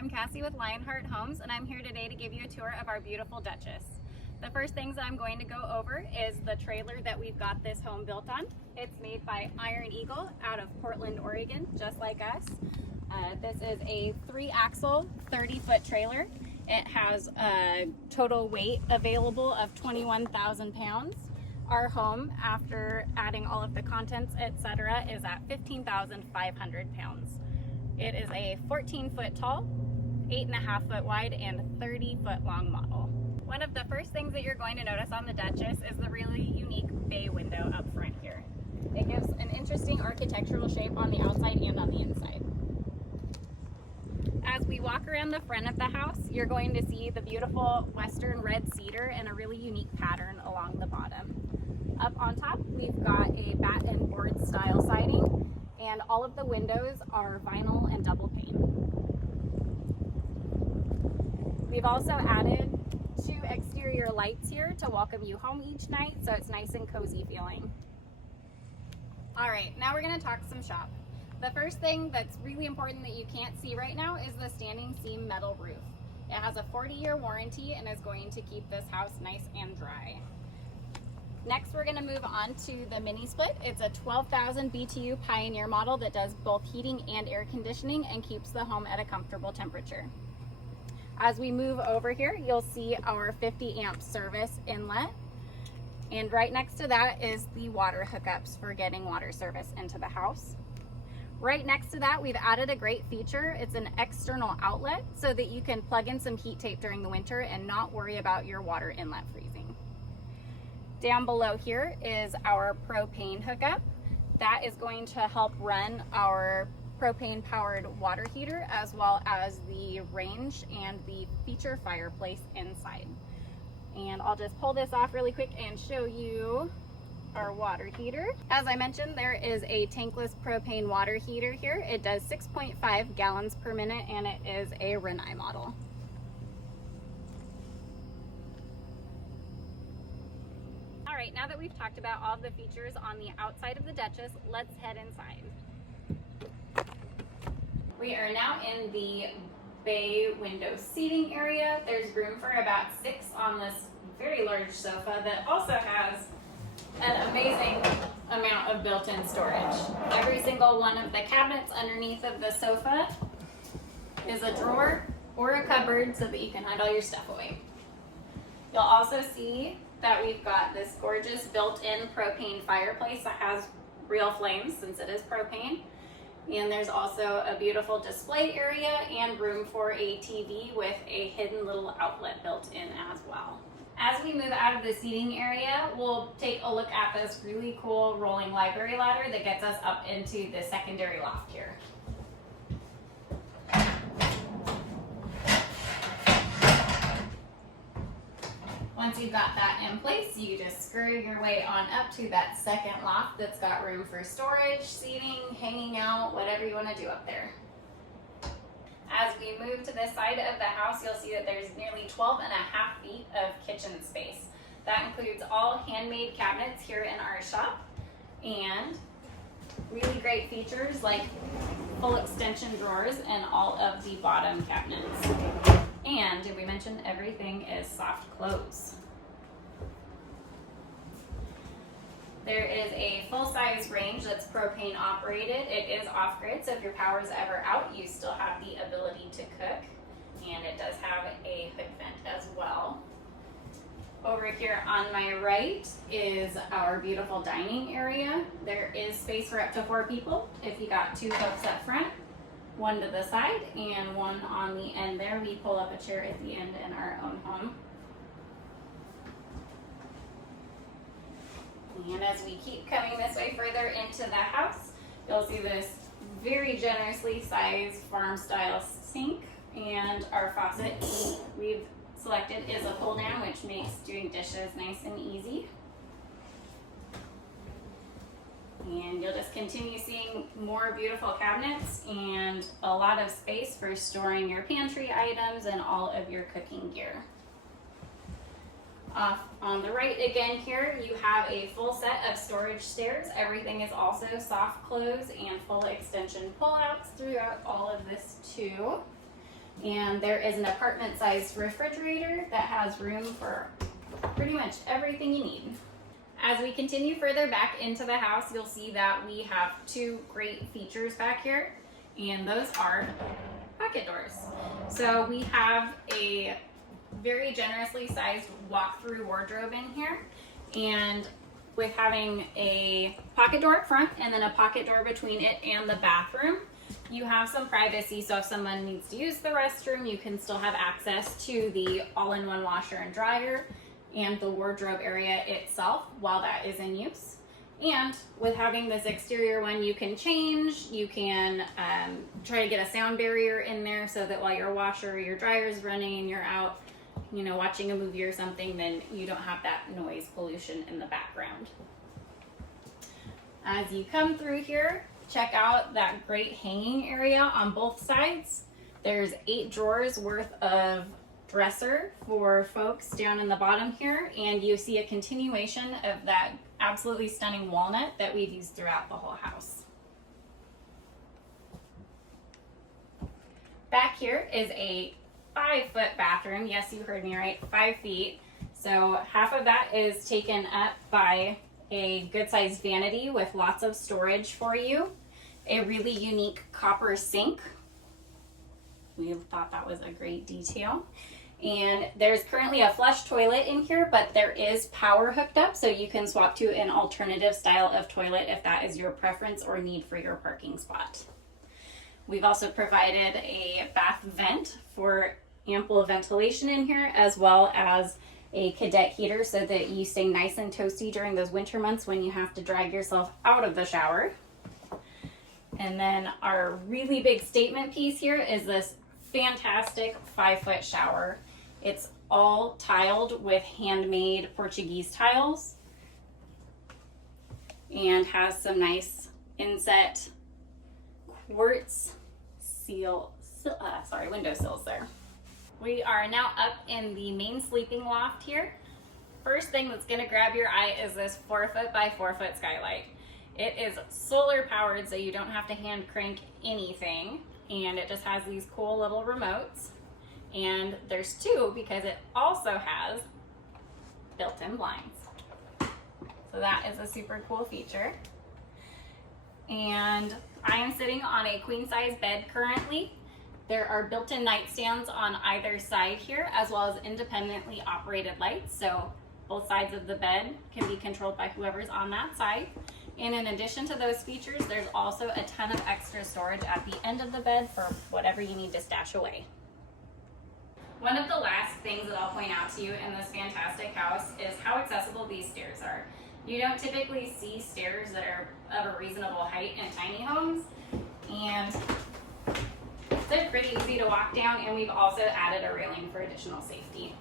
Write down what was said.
I'm Cassie with Lionheart Homes, and I'm here today to give you a tour of our beautiful Duchess. The first things that I'm going to go over is the trailer that we've got this home built on. It's made by Iron Eagle out of Portland, Oregon, just like us. This is a 3-axle, 30-foot trailer. It has a total weight available of 21,000 pounds. Our home, after adding all of the contents, etc., is at 15,500 pounds. It is a 14-foot tall, 8.5-foot wide, and 30-foot long model. One of the first things that you're going to notice on the Duchess is the really unique bay window up front here. It gives an interesting architectural shape on the outside and on the inside. As we walk around the front of the house, you're going to see the beautiful western red cedar and a really unique pattern along the bottom. Up on top, we've got a bat and board style siding, and all of the windows are vinyl and double pane. We've also added 2 exterior lights here to welcome you home each night, so it's nice and cozy feeling. All right, now we're going to talk some shop. The first thing that's really important that you can't see right now is the standing seam metal roof. It has a 40-year warranty and is going to keep this house nice and dry. Next, we're going to move on to the mini split. It's a 12,000 BTU Pioneer model that does both heating and air conditioning and keeps the home at a comfortable temperature. As we move over here, you'll see our 50 amp service inlet. And right next to that is the water hookups for getting water service into the house. Right next to that, we've added a great feature. It's an external outlet so that you can plug in some heat tape during the winter and not worry about your water inlet freezing. Down below here is our propane hookup. That is going to help run our propane powered water heater, as well as the range and the feature fireplace inside. And I'll just pull this off really quick and show you our water heater. As I mentioned, there is a tankless propane water heater here. It does 6.5 gallons per minute, and it is a Rinnai model. All right, now that we've talked about all of the features on the outside of the Duchess, let's head inside. We are now in the bay window seating area. There's room for about 6 on this very large sofa that also has an amazing amount of built-in storage. Every single one of the cabinets underneath of the sofa is a drawer or a cupboard so that you can hide all your stuff away. You'll also see that we've got this gorgeous built-in propane fireplace that has real flames since it is propane. And there's also a beautiful display area and room for a TV with a hidden little outlet built in as well. As we move out of the seating area, we'll take a look at this really cool rolling library ladder that gets us up into the secondary loft here. Once you've got that in place, you just scurry your way on up to that second loft that's got room for storage, seating, hanging out, whatever you want to do up there. As we move to this side of the house, you'll see that there's nearly 12.5 feet of kitchen space. That includes all handmade cabinets here in our shop and really great features like full extension drawers in all of the bottom cabinets. And did we mention everything is soft close? There is a full-size range that's propane operated. It is off-grid, so if your power is ever out, you still have the ability to cook. And it does have a hood vent as well. Over here on my right is our beautiful dining area. There is space for up to 4 people if you got 2 folks up front, 1 to the side, and 1 on the end there. We pull up a chair at the end in our own home. And as we keep coming this way further into the house, you'll see this very generously sized farm-style sink, and our faucet we've selected is a pull-down, which makes doing dishes nice and easy. And you'll just continue seeing more beautiful cabinets and a lot of space for storing your pantry items and all of your cooking gear. Off on the right again here, you have a full set of storage stairs. Everything is also soft close and full extension pullouts throughout all of this too. And there is an apartment-sized refrigerator that has room for pretty much everything you need. As we continue further back into the house, you'll see that we have two great features back here, and those are pocket doors. So we have a very generously sized walk-through wardrobe in here, and with having a pocket door up front and then a pocket door between it and the bathroom, you have some privacy. So if someone needs to use the restroom, you can still have access to the all-in-one washer and dryer and the wardrobe area itself while that is in use. And with having this exterior one, you can change, you can try to get a sound barrier in there so that while your washer or your dryer is running and you're out, you know, watching a movie or something, then you don't have that noise pollution in the background. As you come through here, check out that great hanging area on both sides. There's 8 drawers worth of dresser for folks down in the bottom here, and you see a continuation of that absolutely stunning walnut that we've used throughout the whole house. Back here is a 5-foot bathroom. Yes, you heard me right, 5 feet. So half of that is taken up by a good-sized vanity with lots of storage for you. A really unique copper sink. We thought that was a great detail. And there's currently a flush toilet in here, but there is power hooked up, so you can swap to an alternative style of toilet if that is your preference or need for your parking spot. We've also provided a bath vent for ample ventilation in here, as well as a cadet heater so that you stay nice and toasty during those winter months when you have to drag yourself out of the shower. And then our really big statement piece here is this fantastic 5-foot shower. It's all tiled with handmade Portuguese tiles and has some nice inset quartz window sills there. We are now up in the main sleeping loft here. First thing that's gonna grab your eye is this 4-foot by 4-foot skylight. It is solar powered, so you don't have to hand crank anything, and it just has these cool little remotes. And there's 2 because it also has built-in blinds. So that is a super cool feature. And I am sitting on a queen-size bed currently. There are built-in nightstands on either side here, as well as independently operated lights. So both sides of the bed can be controlled by whoever's on that side. And in addition to those features, there's also a ton of extra storage at the end of the bed for whatever you need to stash away. One of the last things that I'll point out to you in this fantastic house is how accessible these stairs are. You don't typically see stairs that are of a reasonable height in tiny homes, and they're pretty easy to walk down, and we've also added a railing for additional safety.